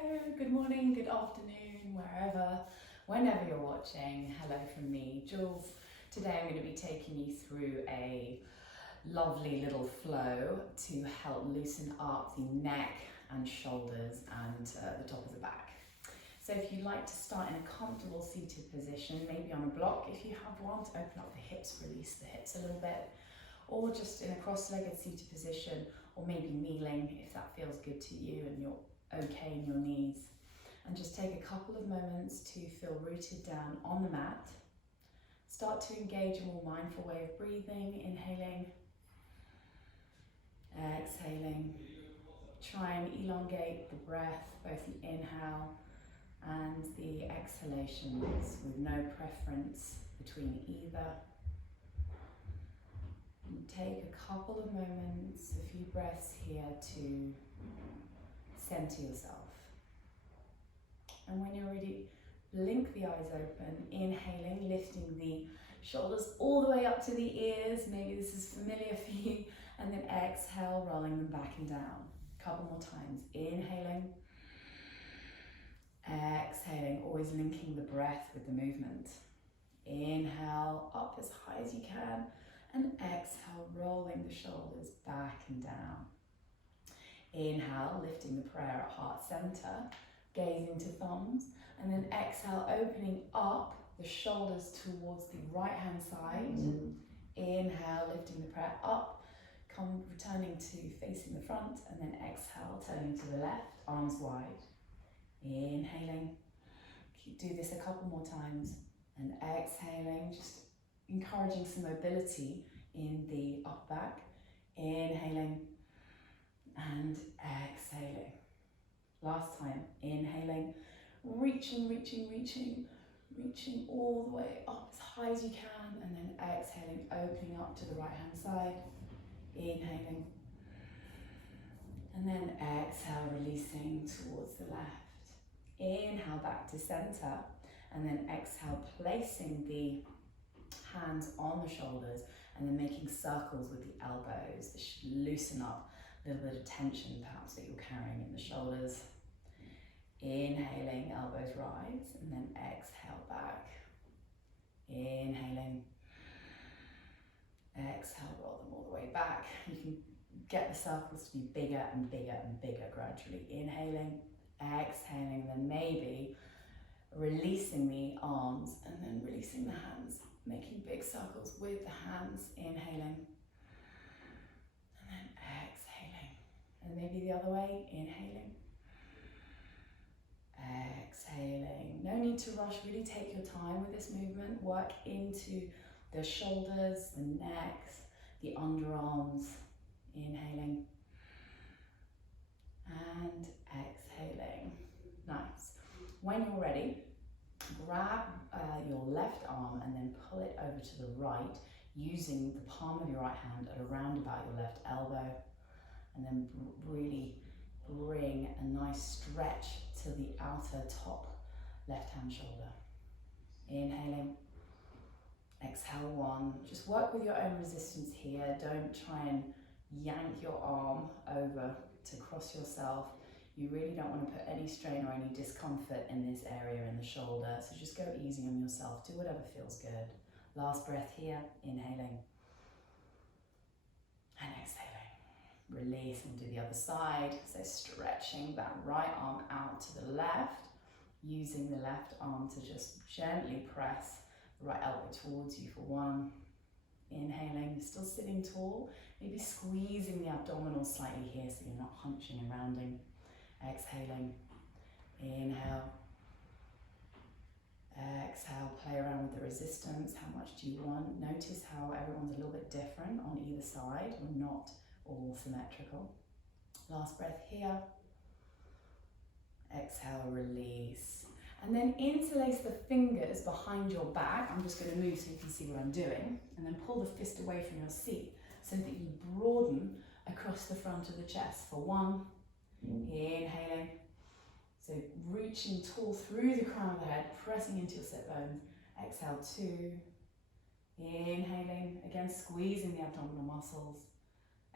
Hello, good morning, good afternoon, whenever you're watching. Hello from me, Jules. Today I'm going to be taking you through a lovely little flow to help loosen up the neck and shoulders and the top of the back. So if you'd like to start in a comfortable seated position, maybe on a block if you have one, to open up the hips, release the hips a little bit, or just in a cross-legged seated position, or maybe kneeling if that feels good to you and you're okay in your knees. And just take a couple of moments to feel rooted down on the mat. Start to engage a more mindful way of breathing, inhaling, exhaling. Try and elongate the breath, both the inhale and the exhalations, with no preference between either. And take a couple of moments, a few breaths here to center yourself. And when you're ready, blink the eyes open, inhaling, lifting the shoulders all the way up to the ears. Maybe this is familiar for you. And then exhale, rolling them back and down. A couple more times. Inhaling, exhaling, always linking the breath with the movement. Inhale, up as high as you can, and exhale, rolling the shoulders back and down. Inhale, lifting the prayer at heart center, gazing to thumbs, and then exhale, opening up the shoulders towards the right hand side. Inhale, lifting the prayer up, returning to facing the front, and then exhale, turning to the left, arms wide. Inhaling, do this a couple more times, and exhaling, just encouraging some mobility in the upper back. Inhaling and exhaling. Last time, inhaling, reaching all the way up as high as you can, and then exhaling, opening up to the right hand side. Inhaling, and then exhale, releasing towards the left. Inhale back to center, and then exhale, placing the hands on the shoulders, and then making circles with the elbows. This should loosen up a little bit of tension perhaps that you're carrying in the shoulders. Inhaling, elbows rise, and then exhale back. Inhaling, exhale, roll them all the way back. You can get the circles to be bigger and bigger and bigger gradually. Inhaling, exhaling, then maybe releasing the arms and then releasing the hands, making big circles with the hands. Inhaling, and then exhaling, and maybe the other way. Inhaling, exhaling. No need to rush, really take your time with this movement. Work into the shoulders, the necks, the underarms. Inhaling and exhaling. Nice. When you're ready, grab your left arm and then pull it over to the right, using the palm of your right hand at around about your left elbow, and then really bring a nice stretch to the outer top left hand shoulder. Inhaling, exhale one. Just work with your own resistance here. Don't try and yank your arm over to cross yourself. You really don't want to put any strain or any discomfort in this area in the shoulder, so just go easy on yourself. Do whatever feels good. Last breath here, inhaling and exhaling. Release and do the other side. So stretching that right arm out to the left, using the left arm to just gently press the right elbow towards you for one. Inhaling, still sitting tall, maybe squeezing the abdominals slightly here so you're not hunching and rounding. Exhaling, inhale, exhale, play around with the resistance. How much do you want? Notice how everyone's a little bit different on either side. We're not all symmetrical. Last breath here. Exhale, release. And then interlace the fingers behind your back. I'm just going to move so you can see what I'm doing. And then pull the fist away from your seat so that you broaden across the front of the chest for one. Inhaling. So reaching tall through the crown of the head, pressing into your sit bones. Exhale, two. Inhaling, again squeezing the abdominal muscles.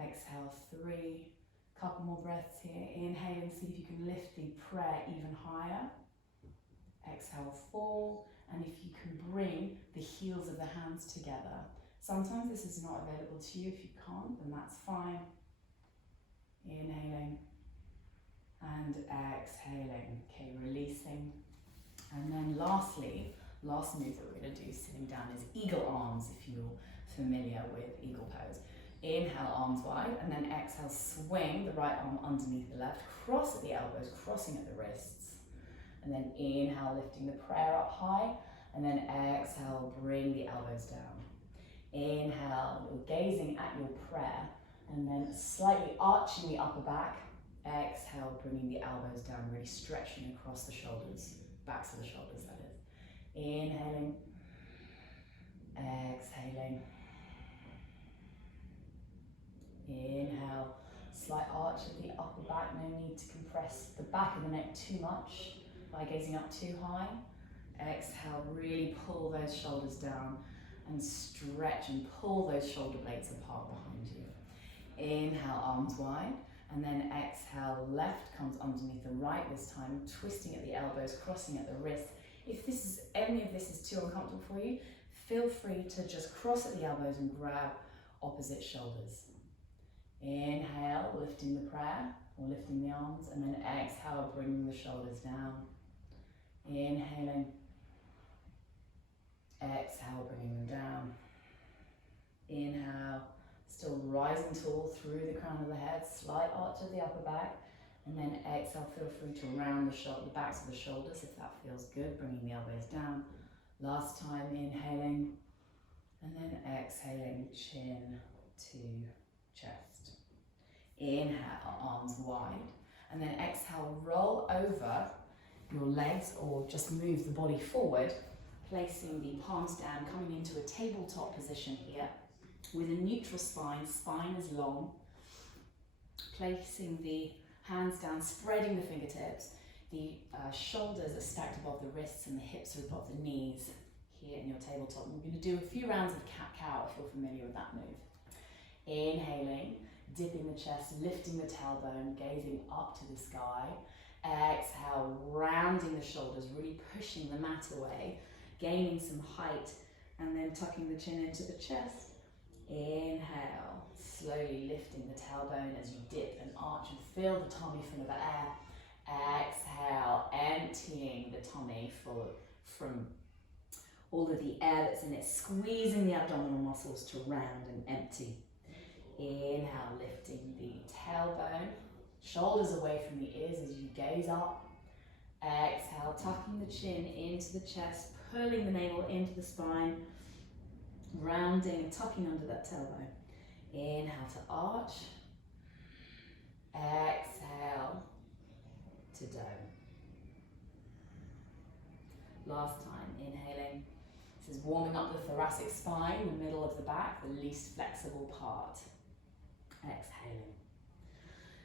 Exhale, three. Couple more breaths here. Inhale and see if you can lift the prayer even higher. Exhale, fall. And if you can bring the heels of the hands together. Sometimes this is not available to you. If you can't, then that's fine. Inhaling and exhaling. Okay, releasing. And then lastly, last move that we're going to do sitting down is eagle arms, if you're familiar with eagle pose. Inhale, arms wide, and then exhale, swing the right arm underneath the left, cross at the elbows, crossing at the wrists. And then inhale, lifting the prayer up high, and then exhale, bring the elbows down. Inhale, you're gazing at your prayer, and then slightly arching the upper back. Exhale, bringing the elbows down, really stretching across the shoulders, backs of the shoulders, that is. Inhaling, exhaling. Inhale, slight arch of the upper back, no need to compress the back of the neck too much by gazing up too high. Exhale, really pull those shoulders down and stretch and pull those shoulder blades apart behind you. Inhale, arms wide, and then exhale, left comes underneath the right this time, twisting at the elbows, crossing at the wrists. If any of this is too uncomfortable for you, feel free to just cross at the elbows and grab opposite shoulders. Inhale, lifting the prayer or lifting the arms, and then exhale, bringing the shoulders down. Inhaling, exhale, bringing them down. Inhale, still rising tall through the crown of the head, slight arch of the upper back, and then exhale, feel free to round the backs of the shoulders if that feels good, bringing the elbows down. Last time, inhaling, and then exhaling, chin to chest. Inhale, arms wide, and then exhale, roll over your legs or just move the body forward, placing the palms down, coming into a tabletop position here with a neutral spine, spine is long, placing the hands down, spreading the fingertips, the shoulders are stacked above the wrists and the hips are above the knees here in your tabletop. We're going to do a few rounds of cat-cow if you're familiar with that move. Inhaling, dipping the chest, lifting the tailbone, gazing up to the sky. Exhale, rounding the shoulders, really pushing the mat away, gaining some height, and then tucking the chin into the chest. Inhale, slowly lifting the tailbone as you dip and arch and fill the tummy full of air. Exhale, emptying the tummy from all of the air that's in it, squeezing the abdominal muscles to round and empty. Inhale, lifting the tailbone, shoulders away from the ears as you gaze up. Exhale, tucking the chin into the chest, pulling the navel into the spine, rounding and tucking under that tailbone. Inhale to arch. Exhale to dome. Last time, inhaling. This is warming up the thoracic spine, the middle of the back, the least flexible part. Exhaling.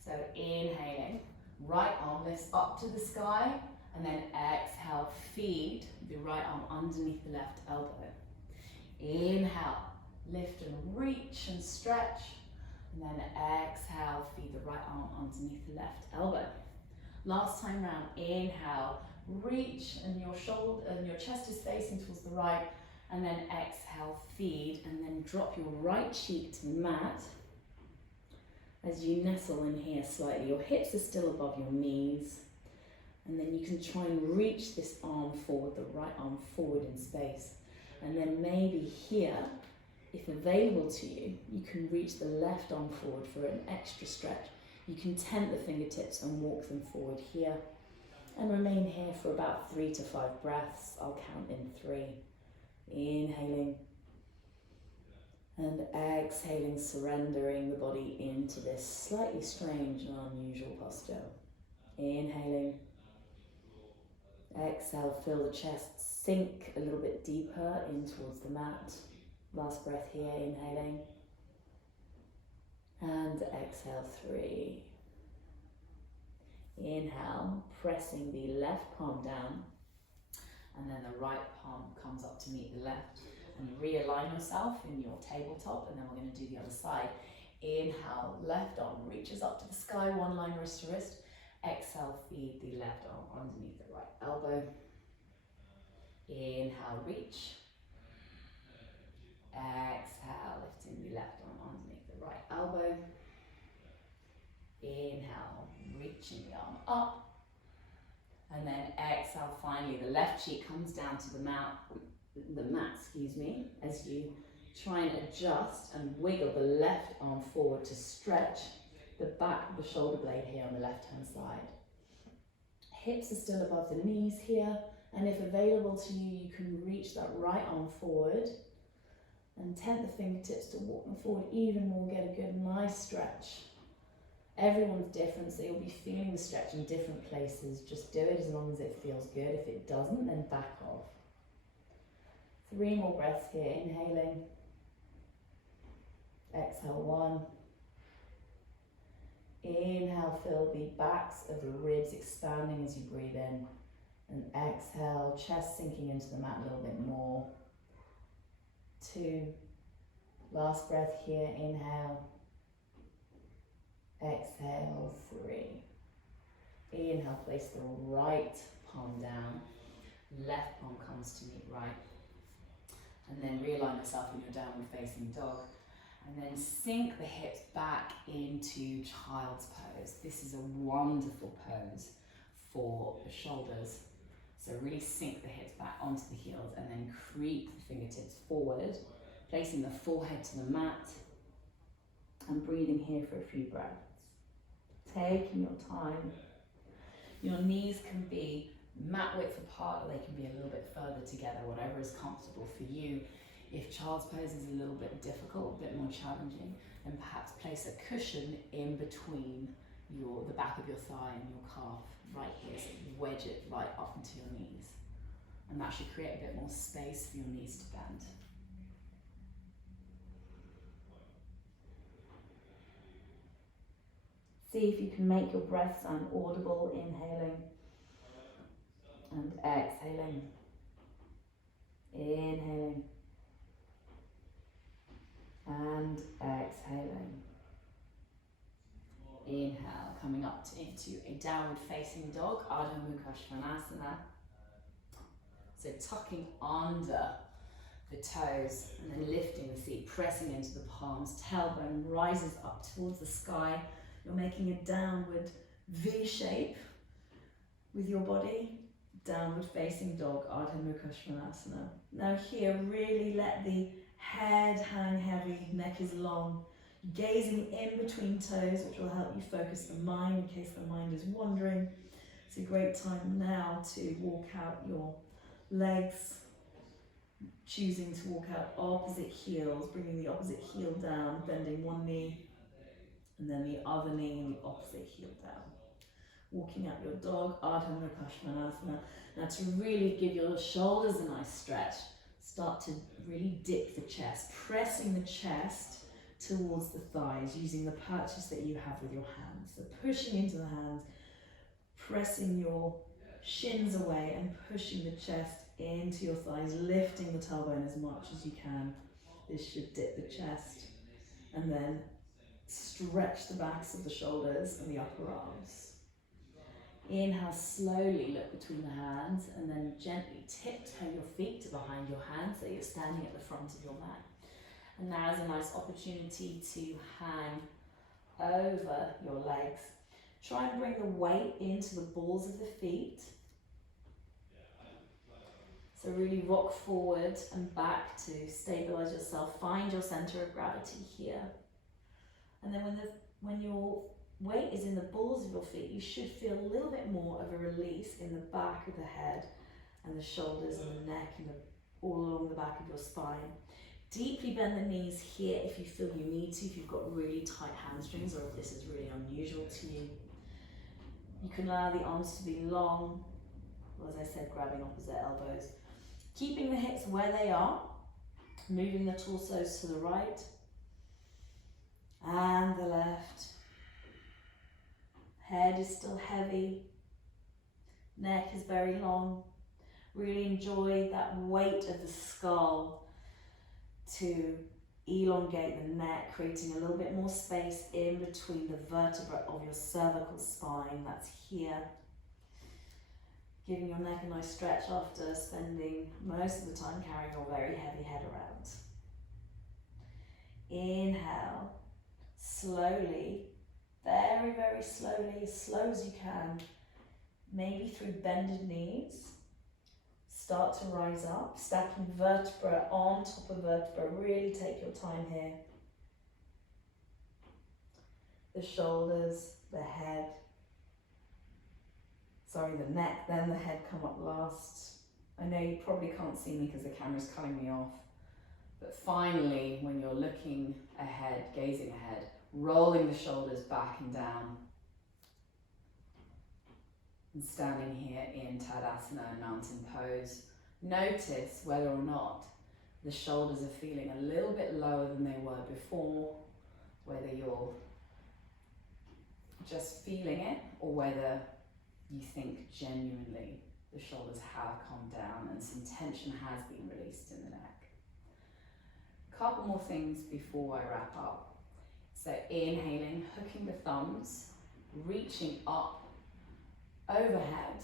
So inhaling, right arm lifts up to the sky, and then exhale, feed the right arm underneath the left elbow. Inhale, lift and reach and stretch, and then exhale, feed the right arm underneath the left elbow. Last time round, inhale, reach, and your shoulder and your chest is facing towards the right, and then exhale, feed, and then drop your right cheek to the mat. As you nestle in here slightly, your hips are still above your knees, and then you can try and reach this arm forward, the right arm forward in space, and then maybe here, if available to you, you can reach the left arm forward for an extra stretch. You can tent the fingertips and walk them forward here, and remain here for about 3 to 5 breaths. I'll count in 3. Inhaling and exhaling, surrendering the body into this slightly strange and unusual posture. Inhaling, exhale, feel the chest sink a little bit deeper in towards the mat. Last breath here, inhaling, and exhale, 3. Inhale, pressing the left palm down, and then the right palm comes up to meet the left, and realign yourself in your tabletop, and then we're going to do the other side. Inhale, left arm reaches up to the sky, one line wrist to wrist. Exhale, feed the left arm underneath the right elbow. Inhale, reach. Exhale, lifting the left arm underneath the right elbow. Inhale, reaching the arm up. And then exhale, finally the left cheek comes down to the mat, as you try and adjust and wiggle the left arm forward to stretch the back of the shoulder blade here on the left hand side. Hips are still above the knees here, and if available to you, you can reach that right arm forward and tent the fingertips to walk them forward even more, get a good nice stretch. Everyone's different, so you'll be feeling the stretch in different places. Just do it as long as it feels good. If it doesn't, then back off. 3 more breaths here, inhaling. Exhale, 1. Inhale, feel the backs of the ribs expanding as you breathe in. And exhale, chest sinking into the mat a little bit more. 2. Last breath here, inhale. Exhale, 3. Inhale, place the right palm down. Left palm comes to meet right. And then realign yourself in your downward facing dog. And then sink the hips back into child's pose. This is a wonderful pose for the shoulders. So really sink the hips back onto the heels and then creep the fingertips forward, placing the forehead to the mat and breathing here for a few breaths. Taking your time. Your knees can be mat width apart or they can be a little bit further together, whatever is comfortable for you. If child's pose is a little bit difficult, a bit more challenging, then perhaps place a cushion in between the back of your thigh and your calf, right here, so wedge it right up into your knees. And that should create a bit more space for your knees to bend. See if you can make your breath sound audible, inhaling and exhaling. Inhaling and exhaling. Inhale, coming up into a downward facing dog, Ardha Mukha Svanasana. So tucking under the toes and then lifting the feet, pressing into the palms, tailbone rises up towards the sky. You're making a downward V shape with your body. Downward facing dog, Ardha Mukha Svanasana. Now here, really let the head hang heavy, neck is long. Gazing in between toes, which will help you focus the mind in case the mind is wandering. It's a great time now to walk out your legs, choosing to walk out opposite heels, bringing the opposite heel down, bending one knee, and then the other knee and the opposite heel down. Walking out your dog, Ardha Mukha Svanasana. Now to really give your shoulders a nice stretch, start to really dip the chest, pressing the chest towards the thighs, using the purchase that you have with your hands. So pushing into the hands, pressing your shins away and pushing the chest into your thighs, lifting the tailbone as much as you can. This should dip the chest. And then stretch the backs of the shoulders and the upper arms. Inhale, slowly look between the hands and then gently tiptoe your feet to behind your hands so you're standing at the front of your mat. And now is a nice opportunity to hang over your legs. Try and bring the weight into the balls of the feet. So really rock forward and back to stabilize yourself. Find your center of gravity here. And then when your weight is in the balls of your feet, you should feel a little bit more of a release in the back of the head and the shoulders and the neck and all along the back of your spine. Deeply bend the knees here if you feel you need to, if you've got really tight hamstrings or if this is really unusual to you. You can allow the arms to be long, or as I said, grabbing opposite elbows. Keeping the hips where they are, moving the torsos to the right and the left. Head is still heavy, neck is very long. Really enjoy that weight of the skull to elongate the neck, creating a little bit more space in between the vertebra of your cervical spine. That's here. Giving your neck a nice stretch after spending most of the time carrying your very heavy head around. Inhale, slowly, very, very slowly, as slow as you can, maybe through bended knees. Start to rise up, stacking vertebra on top of vertebra. Really take your time here. The shoulders, the head, the neck, then the head come up last. I know you probably can't see me because the camera's cutting me off. But finally, when you're looking ahead, gazing ahead, rolling the shoulders back and down. And standing here in Tadasana and mountain pose, notice whether or not the shoulders are feeling a little bit lower than they were before, whether you're just feeling it or whether you think genuinely the shoulders have calmed down and some tension has been released in the neck. A couple more things before I wrap up. So inhaling, hooking the thumbs, reaching up overhead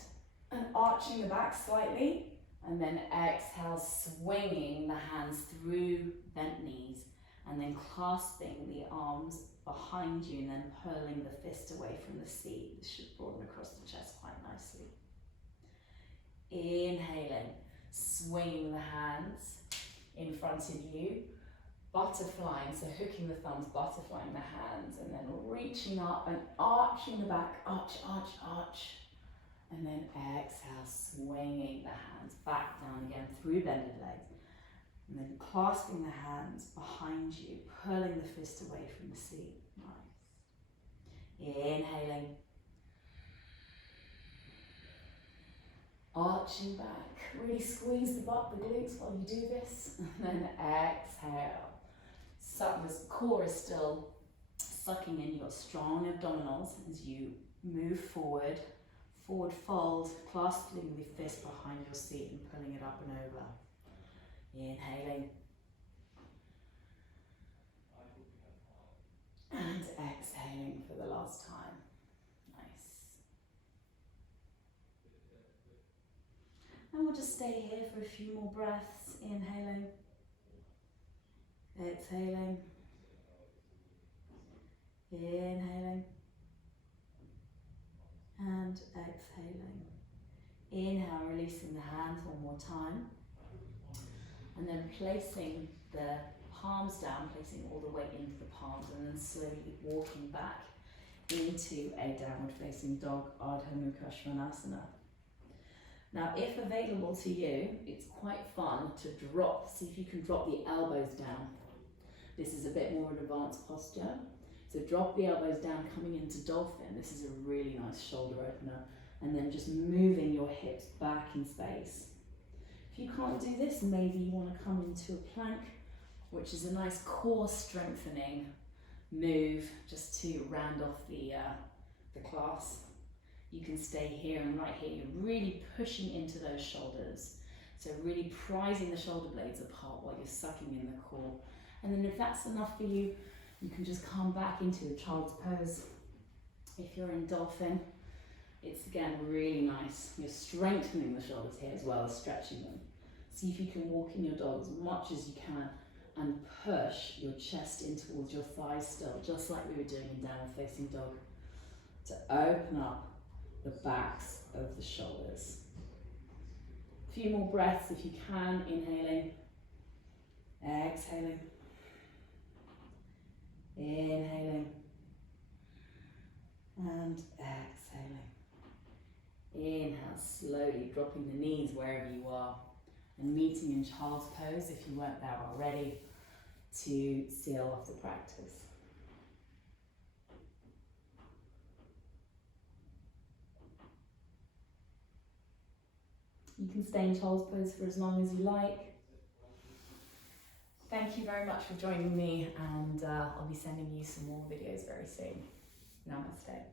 and arching the back slightly, and then exhale, swinging the hands through bent knees and then clasping the arms behind you and then pulling the fist away from the seat. This should broaden across the chest quite nicely. Inhaling, swinging the hands in front of you, butterflying, so hooking the thumbs, butterflying the hands, and then reaching up and arching the back, arch, arch, arch. And then exhale, swinging the hands back down again through bended legs. And then clasping the hands behind you, pulling the fist away from the seat. Nice. Inhaling. Arching back. Really squeeze the butt, the glutes while you do this. And then exhale. Suck, the core is still sucking in. You've got strong abdominals as you move forward. Forward fold, clasping the fist behind your seat and pulling it up and over. Inhaling. And exhaling for the last time. Nice. And we'll just stay here for a few more breaths. Inhaling. Exhaling. Inhaling. And exhaling. Inhale, releasing the hands one more time. And then placing the palms down, placing all the weight into the palms, and then slowly walking back into a downward facing dog, Ardha Mukha Svanasana. Now, if available to you, it's quite fun to see if you can drop the elbows down. This is a bit more advanced posture. So drop the elbows down, coming into dolphin. This is a really nice shoulder opener. And then just moving your hips back in space. If you can't do this, maybe you want to come into a plank, which is a nice core strengthening move just to round off the class. You can stay here and right here. You're really pushing into those shoulders. So really prizing the shoulder blades apart while you're sucking in the core. And then if that's enough for you, you can just come back into a child's pose. If you're in dolphin, it's again really nice. You're strengthening the shoulders here as well as stretching them. See if you can walk in your dog as much as you can and push your chest in towards your thighs still, just like we were doing in downward facing dog, to open up the backs of the shoulders. A few more breaths if you can. Inhaling, exhaling. Inhaling and exhaling. Inhale, slowly dropping the knees wherever you are and meeting in child's pose if you weren't there already to seal off the practice. You can stay in child's pose for as long as you like. Thank you very much for joining me, and I'll be sending you some more videos very soon. Namaste.